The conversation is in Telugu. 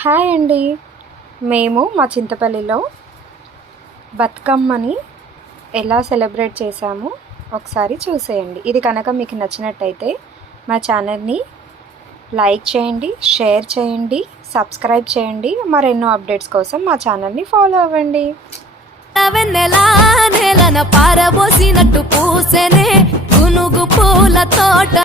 హాయ్ అండి. మేము మా చింతపల్లిలో బతుకమ్మని ఎలా సెలబ్రేట్ చేసామో ఒకసారి చూసేయండి. ఇది కనుక మీకు నచ్చినట్టయితే మా ఛానల్ని లైక్ చేయండి, షేర్ చేయండి, సబ్స్క్రైబ్ చేయండి. మరెన్నో అప్డేట్స్ కోసం మా ఛానల్ని ఫాలో అవ్వండి. పారబోసినట్టు పూసెనే గునుగు పూల తోట.